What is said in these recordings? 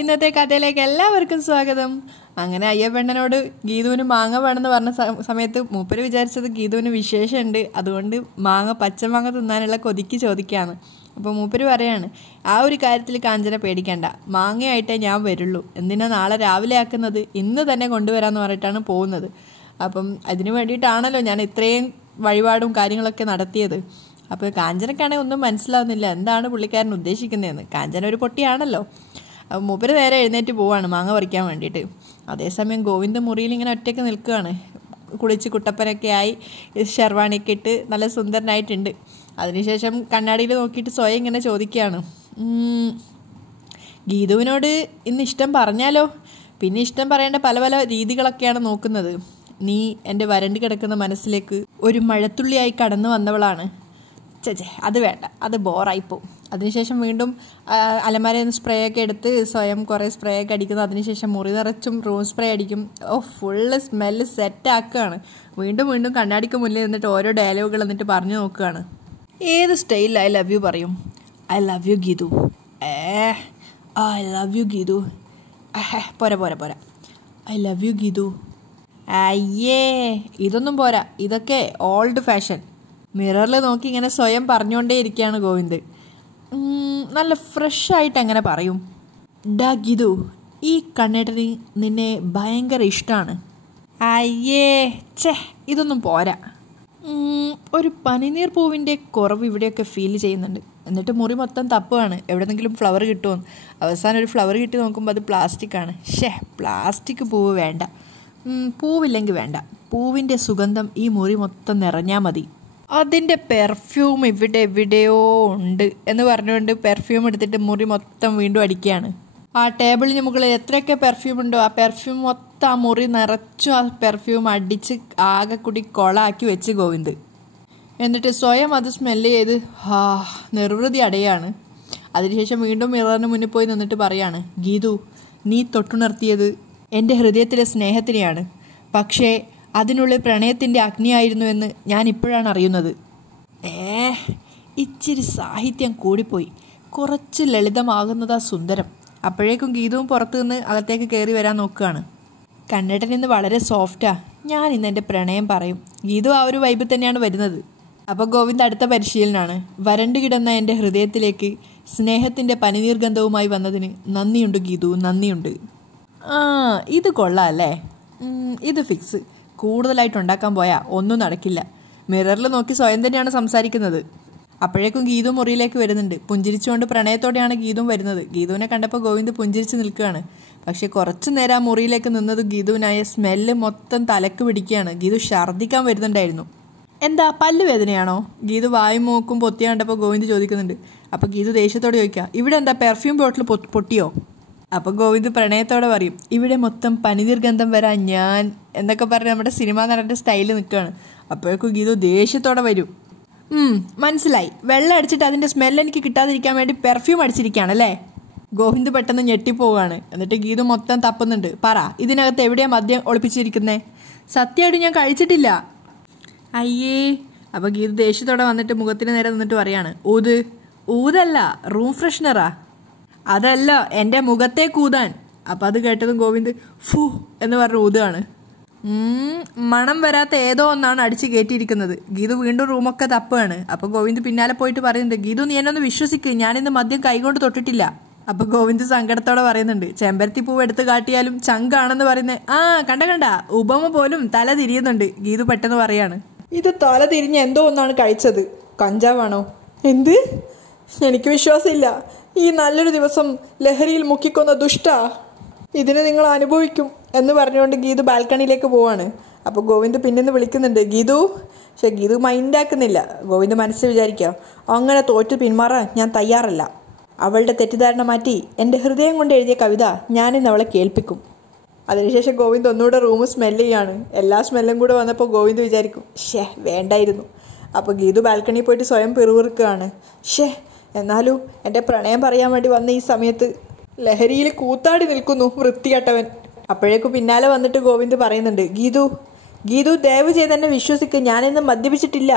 ഇന്നത്തെ കഥയിലേക്ക് എല്ലാവർക്കും സ്വാഗതം. അങ്ങനെ അയ്യപ്പണ്ണനോട് ഗീതുവിന് മാങ്ങ വേണമെന്ന് പറഞ്ഞ സമയത്ത് മൂപ്പര് വിചാരിച്ചത് ഗീതുവിന് വിശേഷമുണ്ട്, അതുകൊണ്ട് പച്ചമാങ്ങ തിന്നാനുള്ള കൊതിക്ക് ചോദിക്കുകയാണ്. അപ്പോൾ മൂപ്പര് പറയാണ്, ആ ഒരു കാര്യത്തിൽ കാഞ്ചന പേടിക്കണ്ട, മാങ്ങയായിട്ടേ ഞാൻ വരുള്ളൂ. എന്തിനാ നാളെ രാവിലെ ആക്കുന്നത്, ഇന്ന് തന്നെ കൊണ്ടുവരാമെന്ന് പറഞ്ഞിട്ടാണ് പോകുന്നത്. അപ്പം അതിന് വേണ്ടിയിട്ടാണല്ലോ ഞാൻ ഇത്രയും വഴിപാടും കാര്യങ്ങളൊക്കെ നടത്തിയത്. അപ്പോൾ കാഞ്ചനക്കാണെങ്കിൽ ഒന്നും മനസ്സിലാവുന്നില്ല എന്താണ് പുള്ളിക്കാരൻ ഉദ്ദേശിക്കുന്നതെന്ന്. കാഞ്ചന ഒരു പൊട്ടിയാണല്ലോ. മൂപ്പര് നേരെ എഴുന്നേറ്റ് പോവാണ് മാങ്ങ പറിക്കാൻ വേണ്ടിയിട്ട്. അതേസമയം ഗോവിന്ദ മുറിയിൽ ഇങ്ങനെ ഒറ്റയ്ക്ക് നിൽക്കുകയാണ്. കുളിച്ച് കുട്ടപ്പനൊക്കെ ആയി ഷെർവാണിയൊക്കെ ഇട്ട് നല്ല സുന്ദരനായിട്ടുണ്ട്. അതിനുശേഷം കണ്ണാടിയിൽ നോക്കിയിട്ട് സ്വയം ഇങ്ങനെ ചോദിക്കുകയാണ്, ഗീതുവിനോട് ഇന്ന് ഇഷ്ടം പറഞ്ഞാലോ? പിന്നെ ഇഷ്ടം പറയേണ്ട പല പല രീതികളൊക്കെയാണ് നോക്കുന്നത്. നീ എൻ്റെ വരണ്ട് കിടക്കുന്ന മനസ്സിലേക്ക് ഒരു മഴത്തുള്ളിയായി കടന്നു വന്നവളാണ്. അത് വേണ്ട, അത് ബോറായിപ്പോവും. അതിനുശേഷം വീണ്ടും അലമാരയിൽ നിന്ന് സ്പ്രേ ഒക്കെ എടുത്ത് സ്വയം കുറേ സ്പ്രേ ഒക്കെ അടിക്കുന്നു. അതിനുശേഷം മുറി നിറച്ചും റൂം സ്പ്രേ അടിക്കും. ഫുള്ള് സ്മെല്ല് സെറ്റാക്കുകയാണ്. വീണ്ടും വീണ്ടും കണ്ണാടിക്ക് മുന്നിൽ നിന്നിട്ട് ഓരോ ഡയലോഗുകൾ എന്നിട്ട് പറഞ്ഞു നോക്കുകയാണ്. ഏത് സ്റ്റൈലിൽ ഐ ലവ് യു പറയും? I love you Geethu. I love you Geethu. പോരാ പോരാ പോരാ, ഐ ലവ് യു ഗീതു. അയ്യേ, ഇതൊന്നും പോരാ, ഇതൊക്കെ ഓൾഡ് ഫാഷൻ. മിററിൽ നോക്കി ഇങ്ങനെ സ്വയം പറഞ്ഞുകൊണ്ടേ ഇരിക്കുകയാണ് ഗോവിന്ദ്. നല്ല ഫ്രഷായിട്ട് എങ്ങനെ പറയും? ഡാ ഗീതു, ഈ കണ്ണേട്ടന് നിന്നെ ഭയങ്കര ഇഷ്ടമാണ്. അയ്യേ, ഇതൊന്നും പോരാ. ഒരു പനിനീർ പൂവിൻ്റെ കുറവ് ഇവിടെയൊക്കെ ഫീൽ ചെയ്യുന്നുണ്ട്. എന്നിട്ട് മുറി മൊത്തം തപ്പുകയാണ് എവിടെന്നെങ്കിലും ഫ്ലവർ കിട്ടുമോ. അവസാനം ഒരു ഫ്ലവർ കിട്ടി നോക്കുമ്പോൾ അത് പ്ലാസ്റ്റിക്കാണ്. പ്ലാസ്റ്റിക് പൂവ് വേണ്ട, പൂവില്ലെങ്കിൽ വേണ്ട, പൂവിൻ്റെ സുഗന്ധം ഈ മുറി മൊത്തം നിറഞ്ഞാൽ മതി. അതിൻ്റെ പെർഫ്യൂം ഇവിടെ എവിടെയോ ഉണ്ട് എന്ന് പറഞ്ഞുകൊണ്ട് പെർഫ്യൂം എടുത്തിട്ട് മുറി മൊത്തം വീണ്ടും അടിക്കുകയാണ്. ആ ടേബിളിന് മുകളിൽ എത്രയൊക്കെ പെർഫ്യൂം ഉണ്ടോ ആ പെർഫ്യൂം മൊത്തം ആ മുറി നിറച്ചും ആ പെർഫ്യൂം അടിച്ച് ആകെ കൂടി കൊളാക്കി വെച്ച് ഗോവിന്ദ്. എന്നിട്ട് സ്വയം അത് സ്മെല്ല് ചെയ്ത് നിർവൃതി അടയാണ്. അതിനുശേഷം വീണ്ടും മിററിന് മുന്നിൽ പോയി നിന്നിട്ട് പറയാണ്, ഗീതു, നീ തൊട്ടുണർത്തിയത് എൻ്റെ ഹൃദയത്തിലെ സ്നേഹത്തിനെയാണ്. പക്ഷേ അതിനുള്ളിൽ പ്രണയത്തിൻ്റെ അഗ്നിയായിരുന്നുവെന്ന് ഞാൻ ഇപ്പോഴാണ് അറിയുന്നത്. ഇച്ചിരി സാഹിത്യം കൂടിപ്പോയി, കുറച്ച് ലളിതമാകുന്നതാ സുന്ദരം. അപ്പോഴേക്കും ഗീതവും പുറത്തു നിന്ന് അകത്തേക്ക് കയറി വരാൻ നോക്കുകയാണ്. കണ്ണേട്ടൻ ഇന്ന് വളരെ സോഫ്റ്റാ, ഞാൻ ഇന്ന് എൻ്റെ പ്രണയം പറയും. ഗീതു ആ ഒരു വൈബിൽ തന്നെയാണ് വരുന്നത്. അപ്പോൾ ഗോവിന്ദ് അടുത്ത പരിശീലനമാണ്. വരണ്ടു കിടന്ന എൻ്റെ ഹൃദയത്തിലേക്ക് സ്നേഹത്തിൻ്റെ പനിനീർഗന്ധവുമായി വന്നതിന് നന്ദിയുണ്ട് ഗീതു, നന്ദിയുണ്ട്. ഇത് കൊള്ളാം അല്ലേ? ഇത് ഫിക്സ്. കൂടുതലായിട്ട് ഉണ്ടാക്കാൻ പോയാൽ ഒന്നും നടക്കില്ല. മിററിൽ നോക്കി സ്വയം തന്നെയാണ് സംസാരിക്കുന്നത്. അപ്പോഴേക്കും ഗീതു മുറിയിലേക്ക് വരുന്നുണ്ട്. പുഞ്ചിരിച്ചുകൊണ്ട് പ്രണയത്തോടെയാണ് ഗീതുവും വരുന്നത്. ഗീതുവിനെ കണ്ടപ്പോൾ ഗോവിന്ദ് പുഞ്ചിരിച്ച് നിൽക്കുകയാണ്. പക്ഷെ കുറച്ചു നേരം ആ മുറിയിലേക്ക് നിന്നത് ഗീതുവിനായ സ്മെല്ല് മൊത്തം തലക്ക് പിടിക്കുകയാണ്. ഗീതു ഛർദ്ദിക്കാൻ വരുന്നുണ്ടായിരുന്നു. എന്താ, പല്ല് വേദനയാണോ? ഗീതു വായും മൂക്കും പൊത്തിയ കണ്ടപ്പോൾ ഗോവിന്ദ് ചോദിക്കുന്നുണ്ട്. അപ്പോൾ ഗീതു ദേഷ്യത്തോടെ ചോദിക്കുക, ഇവിടെ എന്താ പെർഫ്യൂം ബോട്ടിൽ പൊട്ടിയോ? അപ്പോൾ ഗോവിന്ദ് പ്രണയത്തോടെ പറയും, ഇവിടെ മൊത്തം പനിനീർ ഗന്ധം വരാൻ ഞാൻ എന്നൊക്കെ പറഞ്ഞ് നമ്മുടെ സിനിമാ നടൻ്റെ സ്റ്റൈലിൽ നിൽക്കുകയാണ്. അപ്പോഴേക്കും ഗീതു ദേഷ്യത്തോടെ വരും. മനസ്സിലായി, വെള്ളം അടിച്ചിട്ട് അതിൻ്റെ സ്മെല്ല് എനിക്ക് കിട്ടാതിരിക്കാൻ വേണ്ടി പെർഫ്യൂം അടിച്ചിരിക്കുകയാണല്ലേ? ഗോവിന്ദ് പെട്ടെന്ന് ഞെട്ടിപ്പോവുകയാണ്. എന്നിട്ട് ഗീതു മൊത്തം തപ്പുന്നുണ്ട്. പറ, ഇതിനകത്ത് എവിടെയാണ് മദ്യം ഒളിപ്പിച്ചിരിക്കുന്നത്? സത്യമായിട്ട് ഞാൻ കഴിച്ചിട്ടില്ല. അയ്യേ. അപ്പോൾ ഗീതു ദേഷ്യത്തോടെ വന്നിട്ട് മുഖത്തിന് നേരെ നിന്നിട്ട് പറയാണ്, ഊതല്ല, റൂം ഫ്രഷ്നറാ. അതല്ല, എൻ്റെ മുഖത്തെ കൂതാൻ. അപ്പം അത് കേട്ടതും ഗോവിന്ദ് ഫൂ എന്ന് പറഞ്ഞ് ഊതുകയാണ്. മണം വരാത്ത ഏതോ ഒന്നാണ് അടിച്ച് കയറ്റിയിരിക്കുന്നത്. ഗീതു വീണ്ടും റൂമൊക്കെ തപ്പുകയാണ്. അപ്പോൾ ഗോവിന്ദ് പിന്നാലെ പോയിട്ട് പറയുന്നുണ്ട്, ഗീതു നീ എന്നൊന്ന് വിശ്വസിക്ക്, ഞാനിന്ന് മദ്യം കൈകൊണ്ട് തൊട്ടിട്ടില്ല. അപ്പോൾ ഗോവിന്ദ് സങ്കടത്തോടെ പറയുന്നുണ്ട്, ചെമ്പരത്തി പൂവ് എടുത്ത് കാട്ടിയാലും ചങ്കാണെന്ന് പറയുന്നത്. കണ്ട ഉപമ പോലും തല തിരിയുന്നുണ്ട്. ഗീതു പെട്ടെന്ന് പറയാണ്, ഇത് തല തിരിഞ്ഞ് എന്തോ ഒന്നാണ് കഴിച്ചത്. കഞ്ചാവാണോ? എന്ത്? എനിക്ക് വിശ്വാസമില്ല. ഈ നല്ലൊരു ദിവസം ലഹരിയിൽ മുക്കിക്കൊന്ന ദുഷ്ട, ഇതിനെ നിങ്ങൾ അനുഭവിക്കും എന്ന് പറഞ്ഞുകൊണ്ട് ഗീതു ബാൽക്കണിയിലേക്ക് പോവാണ്. അപ്പോൾ ഗോവിന്ദ് പിന്നിന്ന് വിളിക്കുന്നുണ്ട്, ഗീതു. പക്ഷെ ഗീതു മൈൻഡാക്കുന്നില്ല. ഗോവിന്ദ് മനസ്സിൽ വിചാരിക്കുക, അങ്ങനെ തോറ്റ് പിന്മാറാൻ ഞാൻ തയ്യാറല്ല. അവളുടെ തെറ്റിദ്ധാരണ മാറ്റി എൻ്റെ ഹൃദയം കൊണ്ട് എഴുതിയ കവിത ഞാനിന്ന് അവളെ കേൾപ്പിക്കും. അതിനുശേഷം ഗോവിന്ദ് ഒന്നുകൂടെ റൂം സ്മെല്ല് ചെയ്യാണ്. എല്ലാ സ്മെല്ലും കൂടെ വന്നപ്പോൾ ഗോവിന്ദ് വിചാരിക്കും, വേണ്ടായിരുന്നു. അപ്പോൾ ഗീതു ബാൽക്കണിയിൽ പോയിട്ട് സ്വയം പിറുപിറുക്കുകയാണ്. എന്നാലും എൻ്റെ പ്രണയം പറയാൻ വേണ്ടി വന്ന ഈ സമയത്ത് ലഹരിയിൽ കൂത്താടി നിൽക്കുന്നു വൃത്തികെട്ടവൻ. അപ്പോഴേക്കും പിന്നാലെ വന്നിട്ട് ഗോവിന്ദ് പറയുന്നുണ്ട്, ഗീതു ദയവ് ചെയ്ത് എന്നെ വിശ്വസിക്ക്, ഞാനിന്ന് മദ്യപിച്ചിട്ടില്ല.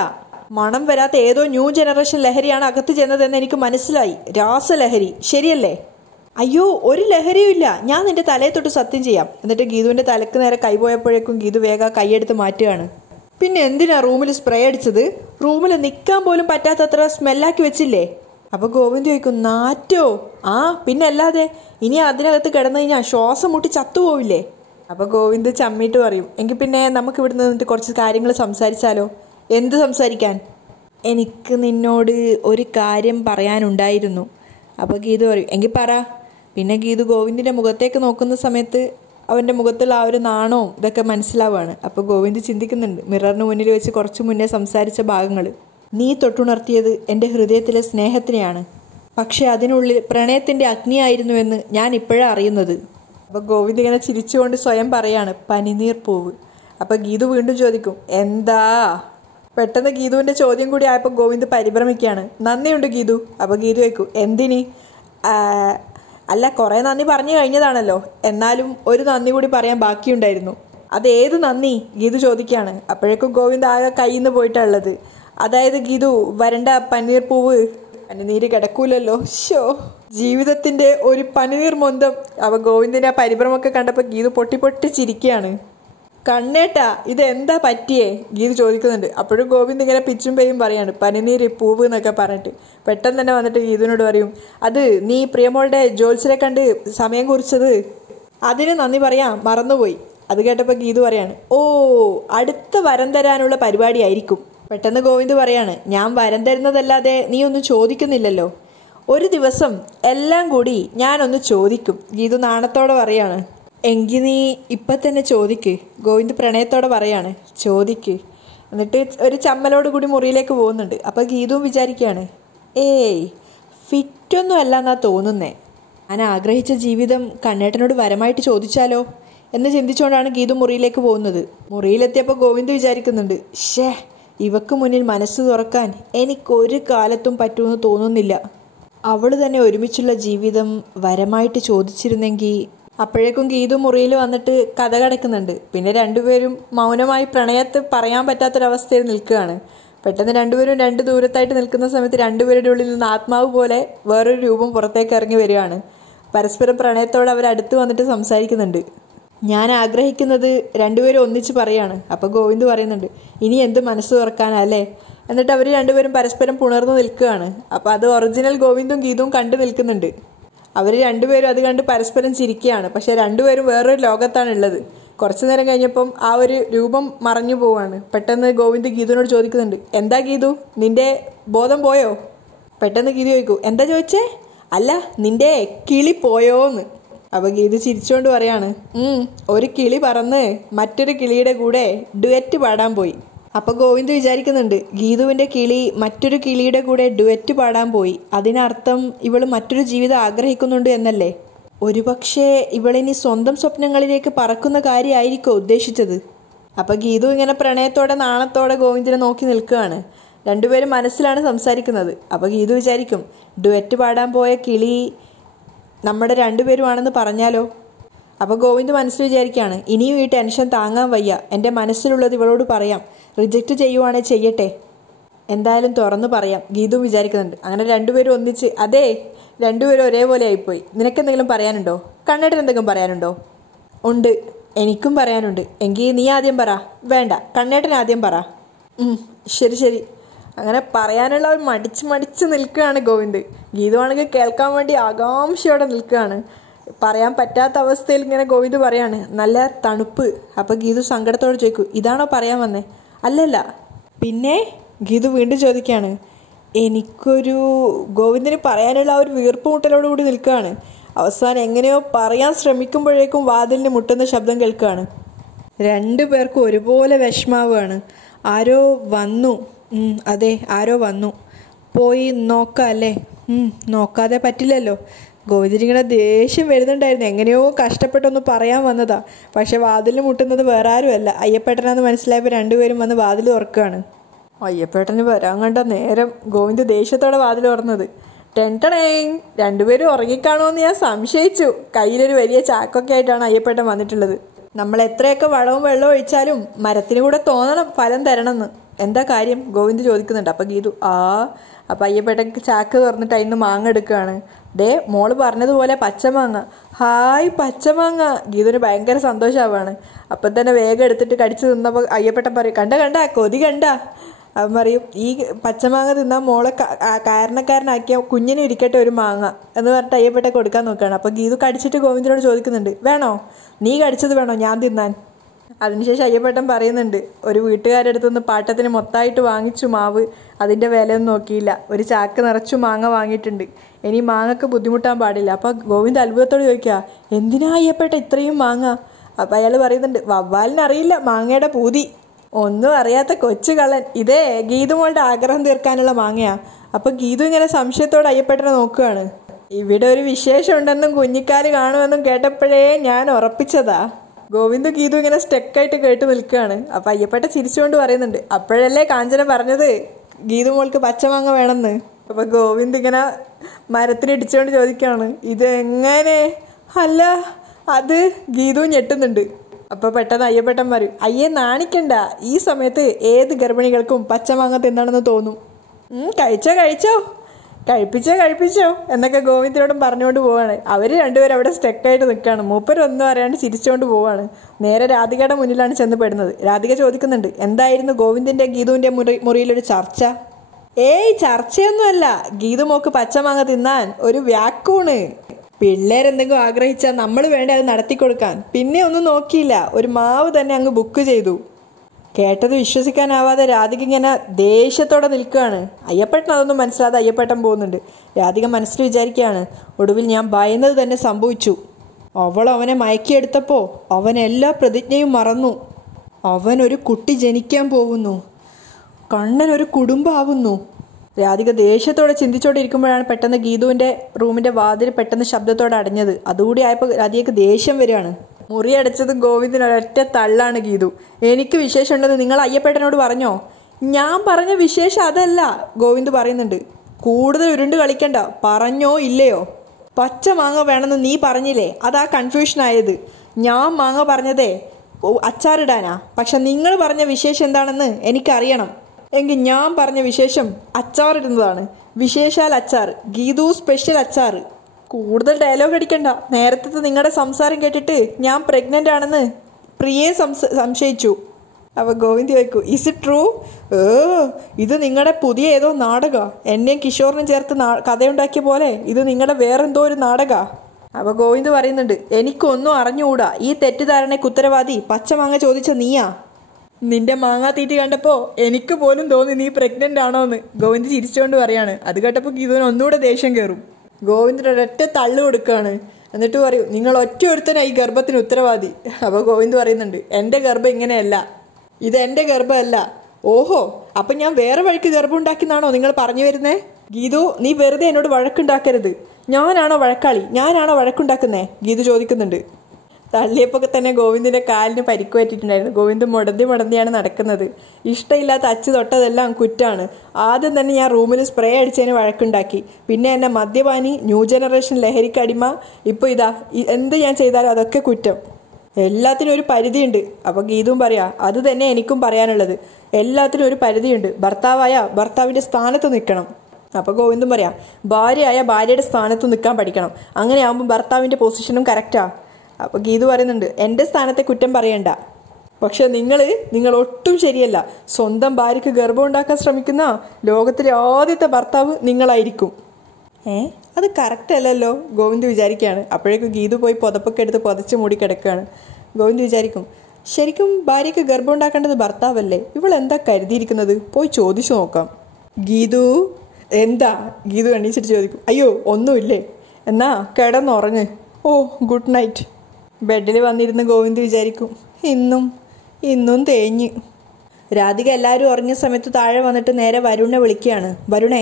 മണം വരാത്ത ഏതോ ന്യൂ ജനറേഷൻ ലഹരിയാണ് അകത്ത് ചെന്നതെന്ന് എനിക്ക് മനസ്സിലായി. രാസലഹരി, ശരിയല്ലേ? അയ്യോ, ഒരു ലഹരിയും ഇല്ല, ഞാൻ നിന്റെ തലയെ തൊട്ട് സത്യം ചെയ്യാം. എന്നിട്ട് ഗീതുവിന്റെ തലക്ക് നേരെ കൈപോയപ്പോഴേക്കും ഗീതു വേഗം കൈയെടുത്ത് മാറ്റുകയാണ്. പിന്നെ എന്തിനാ റൂമിൽ സ്പ്രേ അടിച്ചത്? റൂമിൽ നിൽക്കാൻ പോലും പറ്റാത്തത്ര സ്മെല്ലാക്കി വെച്ചില്ലേ? അപ്പൊ ഗോവിന്ദ് ചോദിക്കും, നാറ്റോ? ആ പിന്നെ അല്ലാതെ, ഇനി അതിനകത്ത് കിടന്നു കഴിഞ്ഞാൽ ശ്വാസം മുട്ടി ചത്തുപോവില്ലേ? അപ്പൊ ഗോവിന്ദ് ചമ്മിട്ട് പറയും, എങ്കിൽ പിന്നെ നമുക്ക് ഇവിടെ നിന്നിട്ട് കുറച്ച് കാര്യങ്ങൾ സംസാരിച്ചാലോ? എന്ത് സംസാരിക്കാൻ? എനിക്ക് നിന്നോട് ഒരു കാര്യം പറയാനുണ്ടായിരുന്നു. അപ്പോൾ ഗീതു പറയും, എങ്കിൽ പറ. പിന്നെ ഗീതു ഗോവിന്ദിൻ്റെ മുഖത്തേക്ക് നോക്കുന്ന സമയത്ത് അവൻ്റെ മുഖത്തുള്ള ആ ഒരു നാണവും ഇതൊക്കെ മനസ്സിലാവുകയാണ്. അപ്പോൾ ഗോവിന്ദ് ചിന്തിക്കുന്നുണ്ട്, മിററിന് മുന്നിൽ വെച്ച് കുറച്ച് മുന്നേ സംസാരിച്ച ഭാഗങ്ങൾ. നീ തൊട്ടുണർത്തിയത് എൻ്റെ ഹൃദയത്തിലെ സ്നേഹത്തിനെയാണ്, പക്ഷെ അതിനുള്ളിൽ പ്രണയത്തിൻ്റെ അഗ്നിയായിരുന്നുവെന്ന് ഞാൻ ഇപ്പോഴാണ് അറിയുന്നത്. അപ്പോൾ ഗോവിന്ദ് ഇങ്ങനെ ചിരിച്ചുകൊണ്ട് സ്വയം പറയാണ്, പനിനീർ പൂവ്. അപ്പോൾ ഗീതു വീണ്ടും ചോദിക്കും, എന്താ? പെട്ടെന്ന് ഗീതുവിൻ്റെ ചോദ്യം കൂടി ആയപ്പോൾ ഗോവിന്ദ് പരിഭ്രമിക്കുകയാണ്. നന്ദിയുണ്ട് ഗീതു. അപ്പോൾ ഗീതു ചോദിക്കും, എന്തിനി? അല്ല, കുറേ നന്ദി പറഞ്ഞു കഴിഞ്ഞതാണല്ലോ, എന്നാലും ഒരു നന്ദി കൂടി പറയാൻ ബാക്കിയുണ്ടായിരുന്നു. അതേത് നന്ദി? ഗീതു ചോദിക്കുകയാണ്. അപ്പോഴേക്കും ഗോവിന്ദ് ആകെ കയ്യിൽ നിന്ന് പോയിട്ടുള്ളത്. അതായത് ഗീതു, വരണ്ട പനീർ പൂവ്. പനിനീര് കിടക്കൂലല്ലോ. ഷോ, ജീവിതത്തിന്റെ ഒരു പനിനീർ മൊന്തം. അവ ഗോവിന്ദിന്റെ ആ പരിഭ്രമൊക്കെ കണ്ടപ്പോൾ ഗീതു പൊട്ടി പൊട്ടി ചിരിക്കുകയാണ്. കണ്ണേട്ടാ, ഇതെന്താ പറ്റിയേ? ഗീതു ചോദിക്കുന്നുണ്ട്. അപ്പോഴും ഗോവിന്ദ് ഇങ്ങനെ പിച്ചും പേയും പറയാണ്, പനിനീര് പൂവ് എന്നൊക്കെ പറഞ്ഞിട്ട്. പെട്ടെന്ന് തന്നെ വന്നിട്ട് ഗീതുവിനോട് പറയും, അത് നീ പ്രിയമോളുടെ ജോത്സ്യരെ കണ്ട് സമയം കുറിച്ചത്, അതിന് നന്ദി പറയാം, മറന്നുപോയി. അത് കേട്ടപ്പോൾ ഗീതു പറയാണ്, ഓ, അടുത്ത വരം തരാനുള്ള പരിപാടിയായിരിക്കും. പെട്ടെന്ന് ഗോവിന്ദ് പറയാണ്, ഞാൻ വരം തരുന്നതല്ലാതെ നീ ഒന്നും ചോദിക്കുന്നില്ലല്ലോ. ഒരു ദിവസം എല്ലാം കൂടി ഞാനൊന്ന് ചോദിക്കും. ഗീതു നാണത്തോടെ പറയാണ്. എങ്കിൽ നീ ഇപ്പം തന്നെ ചോദിക്ക്. ഗോവിന്ദ് പ്രണയത്തോടെ പറയാണ്, ചോദിക്ക്. എന്നിട്ട് ഒരു ചമ്മലോട് കൂടി മുറിയിലേക്ക് പോകുന്നുണ്ട്. അപ്പം ഗീതുവും വിചാരിക്കുകയാണ്, ഏയ് ഫിറ്റൊന്നും അല്ല എന്നാ തോന്നുന്നേ. ഞാൻ ആഗ്രഹിച്ച ജീവിതം കണ്ണേട്ടനോട് വരമായിട്ട് ചോദിച്ചാലോ എന്ന് ചിന്തിച്ചുകൊണ്ടാണ് ഗീതു മുറിയിലേക്ക് പോകുന്നത്. മുറിയിലെത്തിയപ്പോൾ ഗോവിന്ദ് വിചാരിക്കുന്നുണ്ട്, ഷേ, ഇവക്ക് മുന്നിൽ മനസ്സ് തുറക്കാൻ എനിക്കൊരു കാലത്തും പറ്റുമെന്ന് തോന്നുന്നില്ല. അവൾ തന്നെ ഒരുമിച്ചുള്ള ജീവിതം വരമായിട്ട് ചോദിച്ചിരുന്നെങ്കിൽ. അപ്പോഴേക്കും ഗീതു മുറിയിൽ വന്നിട്ട് കഥ കടക്കുന്നുണ്ട്. പിന്നെ രണ്ടുപേരും മൗനമായി പ്രണയത്ത് പറയാൻ പറ്റാത്തൊരവസ്ഥയിൽ നിൽക്കുകയാണ്. പെട്ടെന്ന് രണ്ടുപേരും രണ്ട് ദൂരത്തായിട്ട് നിൽക്കുന്ന സമയത്ത് രണ്ടുപേരുടെ ഉള്ളിൽ നിന്ന് ആത്മാവ് പോലെ വേറൊരു രൂപം പുറത്തേക്ക് ഇറങ്ങി വരികയാണ്. പരസ്പരം പ്രണയത്തോടെ അവർ അടുത്ത് വന്നിട്ട് സംസാരിക്കുന്നുണ്ട്. ഞാൻ ആഗ്രഹിക്കുന്നത് രണ്ടുപേരും ഒന്നിച്ച് പറയാണ്. അപ്പോൾ ഗോവിന്ദ് പറയുന്നുണ്ട്, ഇനി എന്ത് മനസ്സ് തുറക്കാനല്ലേ? എന്നിട്ട് അവർ രണ്ടുപേരും പരസ്പരം പുണർന്നു നിൽക്കുകയാണ്. അപ്പോൾ അത് ഒറിജിനൽ ഗോവിന്ദും ഗീതുവും കണ്ടു നിൽക്കുന്നുണ്ട്. അവർ രണ്ടുപേരും അത് കണ്ട് പരസ്പരം ചിരിക്കുകയാണ്. പക്ഷെ രണ്ടുപേരും വേറൊരു ലോകത്താണ് ഉള്ളത്. കുറച്ചു നേരം കഴിഞ്ഞപ്പം ആ ഒരു രൂപം മറഞ്ഞു പോവാണ്. പെട്ടെന്ന് ഗോവിന്ദ് ഗീതുവിനോട് ചോദിക്കുന്നുണ്ട്, എന്താ ഗീതു, നിന്റെ ബോധം പോയോ? പെട്ടെന്ന് ഗീതു ചോദിക്കും, എന്താ ചോദിച്ചേ? അല്ല, നിന്റെ കിളി പോയോന്ന്. അപ്പോൾ ഗീതു ചിരിച്ചുകൊണ്ട് പറയാണ്, ഒരു കിളി പറന്ന് മറ്റൊരു കിളിയുടെ കൂടെ ഡുവറ്റ് പാടാൻ പോയി. അപ്പോൾ ഗോവിന്ദ് വിചാരിക്കുന്നുണ്ട്, ഗീതുവിൻ്റെ കിളി മറ്റൊരു കിളിയുടെ കൂടെ ഡുവറ്റ് പാടാൻ പോയി, അതിനർത്ഥം ഇവൾ മറ്റൊരു ജീവിതം ആഗ്രഹിക്കുന്നുണ്ട് എന്നല്ലേ? ഒരുപക്ഷെ ഇവളിനി സ്വന്തം സ്വപ്നങ്ങളിലേക്ക് പറക്കുന്ന കാര്യമായിരിക്കും ഉദ്ദേശിച്ചത്. അപ്പോൾ ഗീതു ഇങ്ങനെ പ്രണയത്തോടെ നാണത്തോടെ ഗോവിന്ദിനെ നോക്കി നിൽക്കുകയാണ്. രണ്ടുപേരും മനസ്സിലാണ് സംസാരിക്കുന്നത്. അപ്പോൾ ഗീതു വിചാരിക്കും, ഡുവറ്റ് പാടാൻ പോയ കിളി നമ്മുടെ രണ്ടുപേരുമാണെന്ന് പറഞ്ഞാലോ? അപ്പോൾ ഗോവിന്ദ് മനസ്സിൽ വിചാരിക്കുകയാണ്, ഇനിയും ഈ ടെൻഷൻ താങ്ങാൻ വയ്യ, എൻ്റെ മനസ്സിലുള്ളത് ഇവളോട് പറയാം, റിജക്റ്റ് ചെയ്യുവാണേ ചെയ്യട്ടെ, എന്തായാലും തുറന്ന് പറയാം. ഗീതു വിചാരിക്കുന്നുണ്ട്. അങ്ങനെ രണ്ടുപേരും ഒന്നിച്ച്, അതെ, രണ്ടുപേരും ഒരേപോലെ ആയിപ്പോയി. നിനക്കെന്തെങ്കിലും പറയാനുണ്ടോ? കണ്ണേട്ടൻ എന്തെങ്കിലും പറയാനുണ്ടോ? ഉണ്ട്, എനിക്കും പറയാനുണ്ട്. എങ്കിൽ നീ ആദ്യം പറ. വേണ്ട, കണ്ണേട്ടൻ ആദ്യം പറ. ശരി ശരി. അങ്ങനെ പറയാനുള്ള ഒരു മടിച്ച് നിൽക്കുകയാണ് ഗോവിന്ദ്. ഗീതുവാണെങ്കിൽ കേൾക്കാൻ വേണ്ടി ആകാംക്ഷയോടെ നിൽക്കുകയാണ്. പറയാൻ പറ്റാത്ത അവസ്ഥയിൽ ഇങ്ങനെ ഗോവിന്ദ് പറയാണ്, നല്ല തണുപ്പ്. അപ്പോൾ ഗീതു സങ്കടത്തോടെ ചോദിക്കും, ഇതാണോ പറയാൻ വന്നേ? അല്ലല്ല, പിന്നെ? ഗീതു വീണ്ടും ചോദിക്കുകയാണ്. എനിക്കൊരു ഗോവിന്ദിന് പറയാനുള്ള ആ ഒരു വീർപ്പുമുട്ടലോടുകൂടി നിൽക്കുകയാണ്. അവസാനം എങ്ങനെയോ പറയാൻ ശ്രമിക്കുമ്പോഴേക്കും വാതിലിന് മുട്ടുന്ന ശബ്ദം കേൾക്കുകയാണ്. രണ്ടു പേർക്കും ഒരുപോലെ വിഷമാവുകയാണ്. ആരോ വന്നു. അതെ, ആരോ വന്നു. പോയി നോക്കാം അല്ലേ? നോക്കാതെ പറ്റില്ലല്ലോ. ഗോവിന്ദിനിങ്ങനെ ദേഷ്യം വരുന്നുണ്ടായിരുന്നു. എങ്ങനെയോ കഷ്ടപ്പെട്ടൊന്ന് പറയാൻ വന്നതാ. പക്ഷെ വാതിലിന് മുട്ടുന്നത് വേറെ ആരുമല്ല, അയ്യപ്പേട്ടനാന്ന് മനസ്സിലായപ്പോൾ രണ്ടുപേരും വന്ന് വാതിൽ തുറക്കുകയാണ്. അയ്യപ്പേട്ടന് വരാൻ കണ്ട നേരം ഗോവിന്ദ് ദേഷ്യത്തോടെ വാതിൽ തുറന്നത്. ടെൻടണേങ്, രണ്ടുപേരും ഉറങ്ങിക്കാണോന്ന് ഞാൻ സംശയിച്ചു. കയ്യിലൊരു വലിയ ചാക്കൊക്കെ ആയിട്ടാണ് അയ്യപ്പേട്ടൻ വന്നിട്ടുള്ളത്. നമ്മൾ എത്രയൊക്കെ വളവും വെള്ളവും ഒഴിച്ചാലും മരത്തിന് കൂടെ തോന്നണം ഫലം തരണമെന്ന്. എന്താ കാര്യം? ഗോവിന്ദ് ചോദിക്കുന്നുണ്ട്. അപ്പം ഗീതു അപ്പം അയ്യപ്പേട്ടൻ ചാക്ക് തുറന്നിട്ട് അതിന് മാങ്ങ എടുക്കുകയാണ്. മോള് പറഞ്ഞതുപോലെ പച്ചമാങ്ങ. ഹായ് പച്ചമാങ്ങ. ഗീതുവിന് ഭയങ്കര സന്തോഷമാവാണ്. അപ്പം തന്നെ വേഗം എടുത്തിട്ട് കടിച്ചു തിന്നപ്പോൾ അയ്യപ്പേട്ടൻ പറയും, കണ്ട കൊതി കണ്ട. അവൻ പറയും, ഈ പച്ചമാങ്ങ തിന്നാൽ മോളെ കാരണക്കാരനാക്കിയ കുഞ്ഞിനും ഇരിക്കട്ടെ ഒരു മാങ്ങ എന്ന് പറഞ്ഞിട്ട് അയ്യപ്പേട്ടൻ കൊടുക്കാൻ നോക്കുകയാണ്. അപ്പോൾ ഗീതു കടിച്ചിട്ട് ഗോവിന്ദനോട് ചോദിക്കുന്നുണ്ട്, വേണോ, നീ കടിച്ചത് വേണോ ഞാൻ തിന്നാൻ? അതിനുശേഷം അയ്യപ്പേട്ടൻ പറയുന്നുണ്ട്, ഒരു വീട്ടുകാരുടെ അടുത്തുനിന്ന് പാട്ടത്തിന് മൊത്തമായിട്ട് വാങ്ങിച്ചു മാവ്, അതിൻ്റെ വിലയൊന്നും നോക്കിയില്ല, ഒരു ചാക്ക് നിറച്ചു മാങ്ങ വാങ്ങിയിട്ടുണ്ട്, ഇനി മാങ്ങക്ക് ബുദ്ധിമുട്ടാൻ പാടില്ല. അപ്പോൾ ഗോവിന്ദ് അത്ഭുതത്തോട് ചോദിക്കുക, എന്തിനാ അയ്യപ്പേട്ട ഇത്രയും മാങ്ങ? അപ്പം അയാൾ പറയുന്നുണ്ട്, വവ്വാലിനറിയില്ല മാങ്ങയുടെ പൂതി. ഒന്നും അറിയാത്ത കൊച്ചു കള്ളൻ, ഇതേ ഗീതുമോളുടെ ആഗ്രഹം തീർക്കാനുള്ള മാങ്ങയാ. അപ്പം ഗീതു ഇങ്ങനെ സംശയത്തോടെ അയ്യപ്പേട്ടനെ നോക്കുകയാണ്. ഇവിടെ ഒരു വിശേഷം ഉണ്ടെന്നും കുഞ്ഞിക്കാല് കാണുമെന്നും കേട്ടപ്പോഴേ ഞാൻ ഉറപ്പിച്ചതാ. ഗോവിന്ദ് ഗീതു ഇങ്ങനെ സ്റ്റെക്കായിട്ട് കേട്ട് നിൽക്കുകയാണ്. അപ്പം അയ്യപ്പേട്ട ചിരിച്ചുകൊണ്ട് പറയുന്നുണ്ട്, അപ്പോഴല്ലേ കാഞ്ചന പറഞ്ഞത് ഗീതു മോൾക്ക് പച്ചമാങ്ങ വേണമെന്ന്. അപ്പം ഗോവിന്ദ് ഇങ്ങനെ മരത്തിനിടിച്ചുകൊണ്ട് ചോദിക്കുകയാണ്, ഇതെങ്ങനെ? അല്ല അത് ഗീതു ഞെട്ടുന്നുണ്ട്. അപ്പോൾ പെട്ടെന്ന് അയ്യപ്പേട്ടൻ പറയും, അയ്യേ നാണിക്കണ്ട, ഈ സമയത്ത് ഏത് ഗർഭിണികൾക്കും പച്ചമാങ്ങ തിന്നണമെന്ന് തോന്നും. കഴിച്ചോ കഴിപ്പിച്ചോ എന്നൊക്കെ ഗോവിന്ദിനോടും പറഞ്ഞുകൊണ്ട് പോവാണ്. അവർ രണ്ടുപേരും അവിടെ സ്റ്റെക്കായിട്ട് നിൽക്കുകയാണ്. മൂപ്പരൊന്നും അറിയാണ്ട് ചിരിച്ചുകൊണ്ട് പോവാണ്. നേരെ രാധികയുടെ മുന്നിലാണ് ചെന്ന് പെടുന്നത്. രാധിക ചോദിക്കുന്നുണ്ട്, എന്തായിരുന്നു ഗോവിന്ദിൻ്റെ ഗീതുവിൻ്റെ മുറിയിലൊരു ചർച്ച? ഏയ് ചർച്ചയൊന്നുമല്ല, ഗീതു മോക്ക് പച്ചമാങ്ങ തിന്നാൻ ഒരു വ്യാക്കൂണ്. പിള്ളേരെന്തെങ്കിലും ആഗ്രഹിച്ചാൽ നമ്മൾ വേണ്ടേ അത് നടത്തിക്കൊടുക്കാൻ. പിന്നെ ഒന്നും നോക്കിയില്ല, ഒരു മാവ് തന്നെ അങ്ങ് ബുക്ക് ചെയ്തു. കേട്ടത് വിശ്വസിക്കാനാവാതെ രാധിക ഇങ്ങനെ ദേഷ്യത്തോടെ നിൽക്കുകയാണ്. അയ്യപ്പേട്ടൻ അതൊന്നും മനസ്സിലാതെ അയ്യപ്പേട്ടൻ പോകുന്നുണ്ട്. രാധിക മനസ്സിൽ വിചാരിക്കുകയാണ്, ഒടുവിൽ ഞാൻ ഭയന്നത് തന്നെ സംഭവിച്ചു. അവനെ മയക്കിയെടുത്തപ്പോൾ അവൻ എല്ലാ പ്രതിജ്ഞയും മറന്നു. അവനൊരു കുട്ടി ജനിക്കാൻ പോകുന്നു, കണ്ണനൊരു കുടുംബമാവുന്നു. രാധിക ദേഷ്യത്തോടെ ചിന്തിച്ചോടെ ഇരിക്കുമ്പോഴാണ് പെട്ടെന്ന് ഗീതുവിൻ്റെ റൂമിൻ്റെ വാതിൽ പെട്ടെന്ന് ശബ്ദത്തോടെ അടഞ്ഞത്. അതുകൂടി ആയപ്പോൾ രാധികയ്ക്ക് ദേഷ്യം വരികയാണ്. മുറി അടച്ചതും ഗോവിന്ദിന് ഒരൊറ്റ തള്ളാണ് ഗീതു. എനിക്ക് വിശേഷം ഉണ്ടെന്ന് നിങ്ങൾ അയ്യപ്പേട്ടനോട് പറഞ്ഞോ? ഞാൻ പറഞ്ഞ വിശേഷം അതല്ല, ഗോവിന്ദ് പറയുന്നുണ്ട്. കൂടുതൽ ഉരുണ്ട് കളിക്കണ്ട, പറഞ്ഞോ ഇല്ലയോ? പച്ച മാങ്ങ വേണമെന്ന് നീ പറഞ്ഞില്ലേ, അതാ കൺഫ്യൂഷൻ ആയത്. ഞാൻ മാങ്ങ പറഞ്ഞതേ അച്ചാറിടാനാ, പക്ഷെ നിങ്ങൾ പറഞ്ഞ വിശേഷം എന്താണെന്ന് എനിക്കറിയണം. എങ്കിൽ ഞാൻ പറഞ്ഞ വിശേഷം അച്ചാറിടുന്നതാണ്. വിശേഷാൽ അച്ചാർ, ഗീതു സ്പെഷ്യൽ അച്ചാർ. കൂടുതൽ ഡയലോഗ് അടിക്കണ്ട. നേരത്തെ നിങ്ങളുടെ സംസാരം കേട്ടിട്ട് ഞാൻ പ്രഗ്നൻ്റ് ആണെന്ന് പ്രിയെ സംശയിച്ചു. അപ്പോൾ ഗോവിന്ദ് ചോദിക്കൂ, ഇസ് ഇറ്റ് ട്രൂ? ഇത് നിങ്ങളുടെ പുതിയ ഏതോ നാടകമാണ്, എന്നെയും കിഷോറിനും ചേർത്ത് കഥയുണ്ടാക്കിയ പോലെ ഇത് നിങ്ങളുടെ വേറെന്തോ ഒരു നാടകമാണ്. അപ്പോൾ ഗോവിന്ദ് പറയുന്നുണ്ട്, എനിക്കൊന്നും അറിഞ്ഞുകൂടാ, ഈ തെറ്റിദ്ധാരണയ്ക്ക് ഉത്തരവാദി പച്ചമാങ്ങ ചോദിച്ച നീയാ. നിന്റെ മാങ്ങാ തീറ്റി കണ്ടപ്പോൾ എനിക്ക് പോലും തോന്നി നീ പ്രഗ്നൻ്റ് ആണോ എന്ന്. ഗോവിന്ദ് ചിരിച്ചുകൊണ്ട് പറയാണ്. അത് കേട്ടപ്പോൾ ഗീതുവിന് ഒന്നുകൂടെ ദേഷ്യം കയറും. ഗോവിന്ദിന് ഒരൊറ്റ തള്ളു കൊടുക്കുകയാണ്. എന്നിട്ട് പറയും, നിങ്ങൾ ഒറ്റ ഒരുത്തനായി ഈ ഗർഭത്തിന് ഉത്തരവാദി. അപ്പോൾ ഗോവിന്ദ് പറയുന്നുണ്ട്, എൻ്റെ ഗർഭം ഇങ്ങനെയല്ല, ഇത് എൻ്റെ ഗർഭമല്ല. ഓഹോ, അപ്പം ഞാൻ വേറെ വഴിക്ക് ഗർഭം ഉണ്ടാക്കിയെന്നാണോ നിങ്ങൾ പറഞ്ഞു വരുന്നേ? ഗീതു, നീ വെറുതെ എന്നോട് വഴക്കുണ്ടാക്കരുത്. ഞാനാണോ വഴക്കാളി? ഞാനാണോ വഴക്കുണ്ടാക്കുന്നേ? ഗീതു ചോദിക്കുന്നുണ്ട്. തള്ളിയപ്പോൾ തന്നെ ഗോവിന്ദിൻ്റെ കാലിന് പരിക്ക് പറ്റിയിട്ടുണ്ടായിരുന്നു. ഗോവിന്ദ് മുടന്തിയാണ് നടക്കുന്നത്. ഇഷ്ടമില്ലാത്ത അച്ച് തൊട്ടതെല്ലാം കുറ്റാണ്. ആദ്യം തന്നെ ഞാൻ റൂമിൽ സ്പ്രേ അടിച്ചതിന് വഴക്കുണ്ടാക്കി. പിന്നെ എന്നെ മദ്യപാനി, ന്യൂ ജനറേഷൻ ലഹരിക്കടിമ, ഇപ്പോൾ ഇതാ എന്ത് ഞാൻ ചെയ്താലും അതൊക്കെ കുറ്റം. എല്ലാത്തിനും ഒരു പരിധിയുണ്ട്. അപ്പോൾ ഗീതുവും പറയാ, അത് തന്നെ എനിക്കും പറയാനുള്ളത്. എല്ലാത്തിനും ഒരു പരിധിയുണ്ട്. ഭർത്താവായ ഭർത്താവിൻ്റെ സ്ഥാനത്ത് നിൽക്കണം. അപ്പോൾ ഗോവിന്ദും പറയാം, ഭാര്യയായ ഭാര്യയുടെ സ്ഥാനത്ത് നിൽക്കാൻ പഠിക്കണം. അങ്ങനെയാകുമ്പോൾ ഭർത്താവിൻ്റെ പൊസിഷനും കറക്റ്റാണ്. അപ്പോൾ ഗീതു പറയുന്നുണ്ട്, എൻ്റെ സ്ഥാനത്തെ കുറ്റം പറയണ്ട, പക്ഷെ നിങ്ങൾ ഒട്ടും ശരിയല്ല. സ്വന്തം ഭാര്യയ്ക്ക് ഗർഭം ഉണ്ടാക്കാൻ ശ്രമിക്കുന്ന ലോകത്തിലെ ആദ്യത്തെ ഭർത്താവ് നിങ്ങളായിരിക്കും. അത് കറക്റ്റ് അല്ലല്ലോ, ഗോവിന്ദ് വിചാരിക്കുകയാണ്. അപ്പോഴേക്കും ഗീതു പോയി പുതപ്പൊക്കെ എടുത്ത് പുതച്ച് മൂടി കിടക്കുകയാണ്. ഗോവിന്ദ് വിചാരിക്കും, ശരിക്കും ഭാര്യയ്ക്ക് ഗർഭം ഉണ്ടാക്കേണ്ടത് ഭർത്താവല്ലേ? ഇവളെന്താ കരുതിയിരിക്കുന്നത്? പോയി ചോദിച്ചു നോക്കാം. ഗീതു എന്താ? ഗീതു എണീച്ചിട്ട് ചോദിക്കും, അയ്യോ ഒന്നുമില്ലേ, എന്നാ കിടന്നുറങ്ങ്. ഓ ഗുഡ് നൈറ്റ്. ബെഡിൽ വന്നിരുന്ന് ഗോവിന്ദ് വിചാരിക്കും, ഇന്നും തേഞ്ഞ്. രാധിക എല്ലാവരും ഉറങ്ങിയ സമയത്ത് താഴെ വന്നിട്ട് നേരെ വരുണിനെ വിളിക്കുകയാണ്. വരുണേ,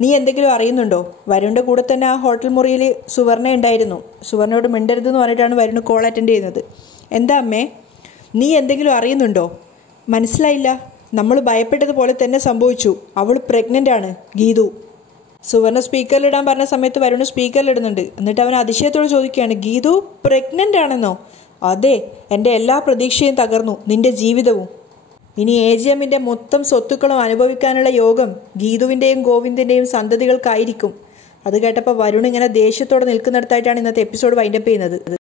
നീ എന്തെങ്കിലും അറിയുന്നുണ്ടോ? വരുണിൻ്റെ കൂടെ തന്നെ ആ ഹോട്ടൽ മുറിയിൽ സുവർണ ഉണ്ടായിരുന്നു. സുവർണയോട് മിണ്ടരുതെന്ന് പറഞ്ഞിട്ടാണ് വരുണ് കോൾ അറ്റൻഡ് ചെയ്യുന്നത്. എന്താ അമ്മേ, നീ എന്തെങ്കിലും അറിയുന്നുണ്ടോ? മനസ്സിലായില്ല. നമ്മൾ ഭയപ്പെട്ടതുപോലെ തന്നെ സംഭവിച്ചു. അവൾ പ്രഗ്നൻ്റ് ആണ്, ഗീതു. സുവർണ സ്പീക്കറിലിടാൻ പറഞ്ഞ സമയത്ത് വരുണ് സ്പീക്കറിലിടുന്നുണ്ട്. എന്നിട്ട് അവൻ അതിശയത്തോട് ചോദിക്കുകയാണ്, ഗീതു പ്രഗ്നൻ്റ് ആണെന്നോ? അതെ, എൻ്റെ എല്ലാ പ്രതീക്ഷയും തകർന്നു, നിന്റെ ജീവിതവും. ഇനി AGMന്റെ മൊത്തം സ്വത്തുക്കളും അനുഭവിക്കാനുള്ള യോഗം ഗീതുവിൻ്റെയും ഗോവിന്ദിൻ്റെയും സന്തതികൾക്കായിരിക്കും. അത് കേട്ടപ്പോൾ വരുൺ ഇങ്ങനെ ദേഷ്യത്തോടെ നിൽക്കുന്നിടത്തായിട്ടാണ് ഇന്നത്തെ എപ്പിസോഡ് വൈൻഡപ്പ് ചെയ്യുന്നത്.